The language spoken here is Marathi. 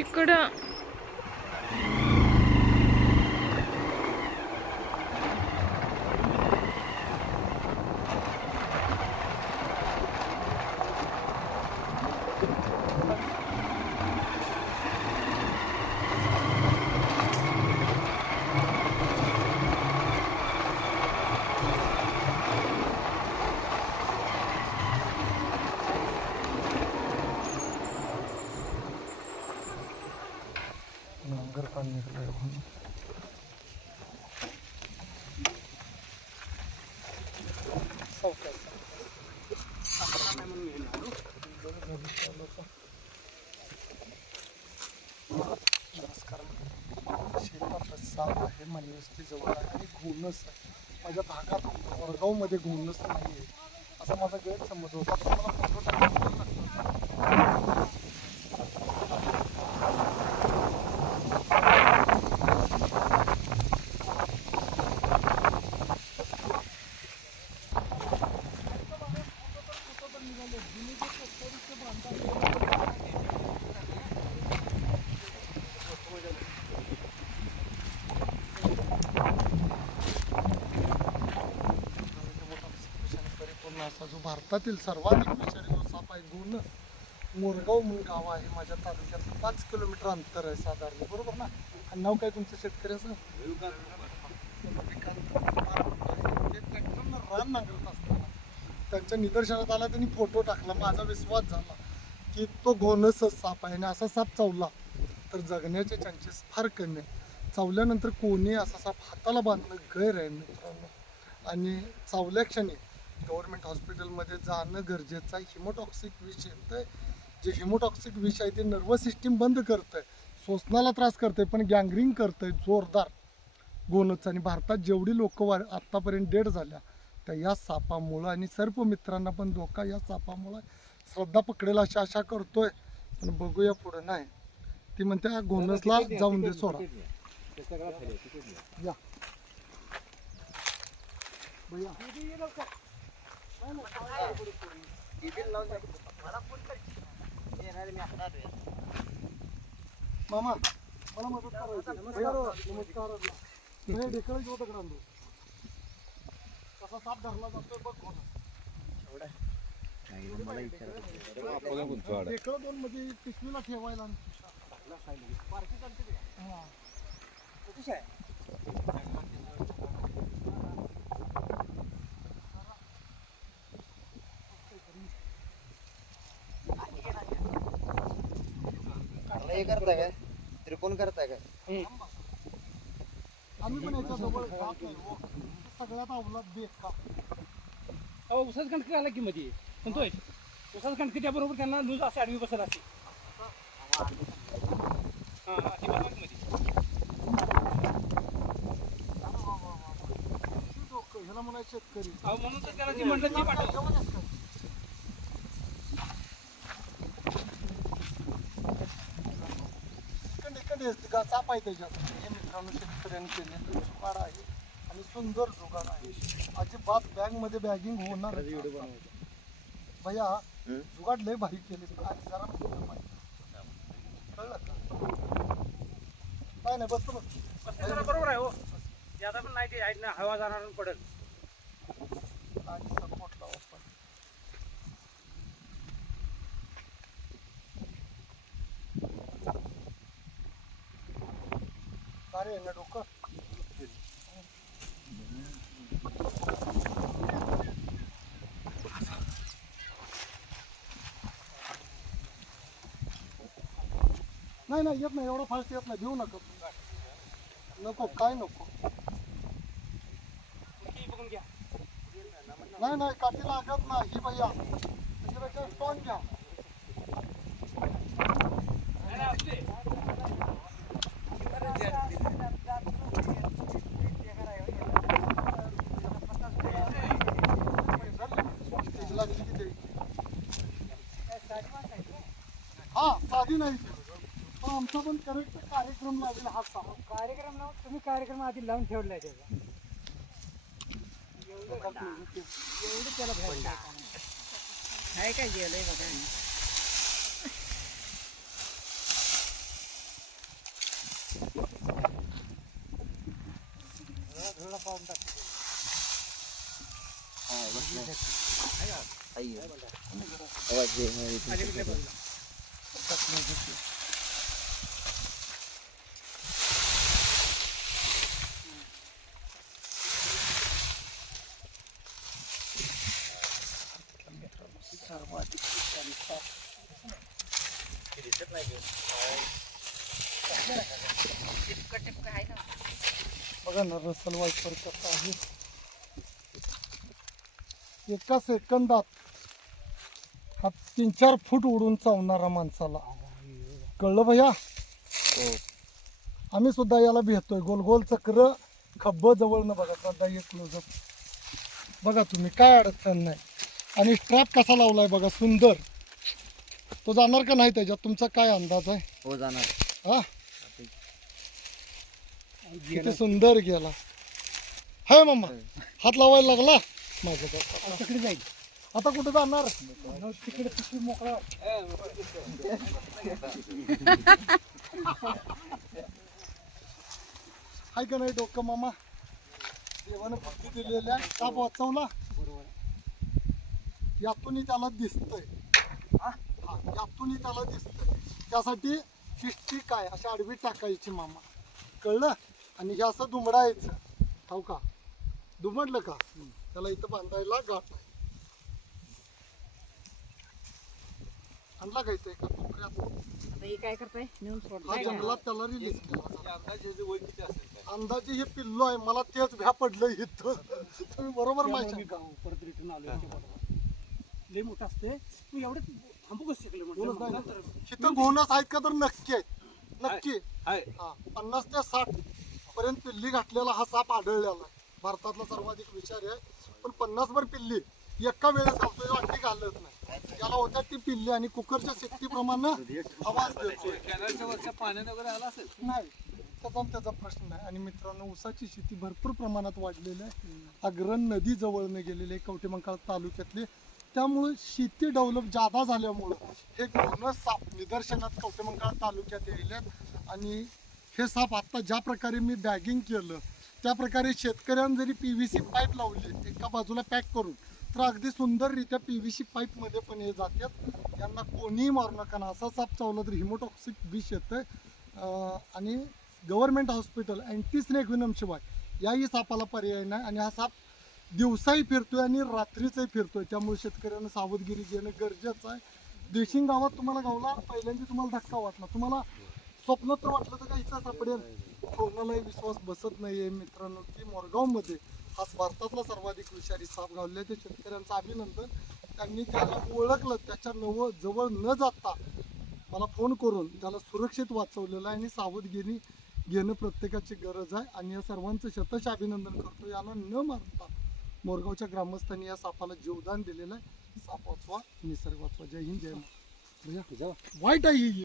तिकडं नमस्कार. शेतात साप आहे मध्यस्थी जवळ आहे आणि घोणस आहे. माझ्या भागात वडगावमध्ये घोणस नाही आहे असा माझा गैरसमज होता. पण मला फोटो टाकला परिपूर्ण असा जो भारतातील सर्वाधिक विषारी जो साप आहे दोन मोरगाव म्हणून गाव आहे माझ्या तालुक्यात पाच किलोमीटर अंतर आहे साधारण. बरोबर ना? आणि नाव काय तुमचं शेतकऱ्याचं? ट्रॅक्टरनं रान नांगरत असताना त्यांच्या निदर्शनात आला त्यांनी फोटो टाकला. माझा विश्वास झाला की तो घोणसच साप आहे आणि असा साप चावला तर जगण्याचे चान्सेस फार कमी आहे चावल्यानंतर कोणी असा साप हाताला बांधणं गैर आहे मित्रांनो. आणि चावल्या क्षणी गव्हर्नमेंट हॉस्पिटलमध्ये जाणं गरजेचं आहे. हिमोटॉक्सिक विष येतं जे हिमोटॉक्सिक विष आहे ते नर्वस सिस्टीम बंद करतं आहे श्वसनाला त्रास करतं पण गँग्रिंग करतं आहे जोरदार. गोनच आणि भारतात जेवढी लोक वा आत्तापर्यंत डेड झाल्या त्या या सापामुळं आणि सर्प मित्रांना पण धोका या सापामुळं. श्रद्धा पकडेल अशी आशा करतोय. पण बघूया पुढे नाही. ती म्हणते "हा गोनसला जाऊन दे सोडा. या. भैया मामा मला मदत करायची नमस्कार. नमस्कार. भैया ढेकळच होतं का कसा साप धरला जातोय बघ कोण ढेकळं दोन मध्ये पिशवीला ठेवायला आणि आहे हे करताय काय? त्रिकोण करताय काय? आम्ही पण याच्या जवळ जात नाही हो. सगळ्यात अवलाद बेका अहो उसाच कणकी आला की मध्ये संतोष उसाच कणकीच्या बरोबर त्यांना लूज असे आडवी बसत असते. हा हा मध्ये ह्याला म्हणायचं शेतकरी. अहो म्हणून तर त्याला ती म्हटलं ती पाठव. इकडे इकडे असते का? चाप आहे त्याच्यात. हे मित्रांनो शेतकऱ्यांनी केले जुगाड आहे आणि सुंदर जुगाड आहे. अजिबात बॅगमध्ये बॅगिंग होणार भैया जुगाड लय भारी केले आणि जरा मोठं पाहिजे. कळलं का? काय नाही बसतो बस जरा बरोबर आहे हो. ज्यादा पण नाही ते आहे ना हवा जाणार पडत आणि सपोर्ट अरे ना डोकं. नाही नाही येत नाही एवढं फास्ट येत नाही. देऊ नका. नको काय नको. बघून घ्या नाही नाही काठी लागत नाही भैया. त्याच्यापेक्षा स्टॉन घ्या. हा साधी नाही. पण आमचा पण करेक्ट कार्यक्रम लागेल हा सहा. कार्यक्रम लावून तुम्ही कार्यक्रम आधी लावून ठेवला आहे त्याचा. एवढं त्याला भ्यायला काय काय गेलंय बघा. पाहून टाकतो बघा, जे आहे इथे. बघा ना रसल वाईपर आहे एका सेकंदात हा तीन चार फूट उडून चावणारा माणसाला. कळलं भैया? हो. आम्ही सुद्धा याला भेटतोय. गोल गोल चक्र खब्ब जवळनं बघा सध्या एक क्लोजअप बघा तुम्ही काय अडचण नाही. आणि स्ट्रॅप कसा लावलाय बघा सुंदर. तो जाणार का नाही त्याच्यात? तुमचा काय अंदाज आहे? हो जाणार. हा? किती सुंदर गेला. हाय मम्मा हात लावायला लागला? माझ्या डोक्यात. तिकडे जाईल. आता कुठे जाणार? तिकडे तिकडे मोकळा. हाय का नाही डोकं मामा? देवानं भक्ती दिलेल्या का वाचवला. यातूनही त्याला दिसतंय. हा हा, यातूनही त्याला दिसतंय. त्यासाठी शिष्टी काय? अशी आडवी टाकायची मामा. कळलं? आणि हे असं दुमडायचं. हो का? दुमडलं का? त्याला इथं बांधायला गाठ आहे आणला का कोपऱ्यात? आता हे काय करताय? नेऊन हा सोडताय जंगलात त्याला रिलीज केला. अंदाजे हे पिल्लो आहे. मला तेच भ्या पडलं इथं. तुम्ही बरोबर माहिती गाव परत रिटर्न आलो इथे. लय मोठं असते. मी एवढं थांबू कसं शकले बोलच म्हटलं नाही. नंतर ना. इथं घोणस आहेत का तर नक्की आहेत. नक्की. आहे हा पन्नास ते साठ पर्यंत पिल्ली घातलेला हा साप आढळलेला आहे. भारतातला सर्वाधिक विचार आहे. पण पन्नास भर पिल्ली एका वेळेस घालतोय वाटी घालत नाही. त्याला होत्या ती पिल्ली आणि कुकरच्या शक्तीप्रमाणे आवाज देतोय. कॅनलच्या वरच्या पाण्याने वगैरे आला असेल? नाही त्याचा त्याचा प्रश्न नाही. आणि मित्रांनो ऊसाची शेती भरपूर प्रमाणात वाढलेली आहे. अग्रण नदी जवळनं गेलेली कवटेमंकाळ तालुक्यातली. त्यामुळे शेती डेव्हलप जादा झाल्यामुळं हे घोणस साप निदर्शनात कवटेमंकाळ तालुक्यात येतात आणि हे साप आत्ता ज्या प्रकारे मी बॅगिंग केलं त्या प्रकारे शेतकऱ्यांनी जरी पी व्ही सी पाईप लावली एका बाजूला पॅक करून तर अगदी सुंदररित्या पी व्ही सी पाईपमध्ये पण हे जातात. यांना कोणीही मारू नका ना. असा साप चावला तर हिमोटॉक्सिक विष येतं आणि government hospital anti snake venom शिवाय याही सापाला पर्याय नाही. आणि हा साप दिवसाही फिरतोय आणि रात्रीचाही फिरतोय. त्यामुळे शेतकऱ्यांना सावधगिरी घेणं गरजेचं आहे. देशिंग गावात तुम्हाला गावला पहिल्यांदा तुम्हाला धक्का वाटला. तुम्हाला स्वप्न तर वाटलं तर काही सापडेल. कोणालाही विश्वास बसत नाही आहे मित्रांनो की मोरगावमध्ये हा भारतातला सर्वाधिक विषारी साप गावले ते शेतकऱ्यांचं अभिनंदन. त्यांनी त्याला ओळखलं त्याच्या नव जवळ न जाता मला फोन करून त्याला सुरक्षित वाचवलेलं आहे आणि सावधगिरी घेणं प्रत्येकाची गरज आहे. आणि या सर्वांचं शतश अभिनंदन करतो. याला न मारता मोरगावच्या ग्रामस्थांनी या सापाला जीवदान दिलेलं आहे. साप वाचवा निसर्ग वाचवा. जय हिंद जय. भैया वाईट आहे ही.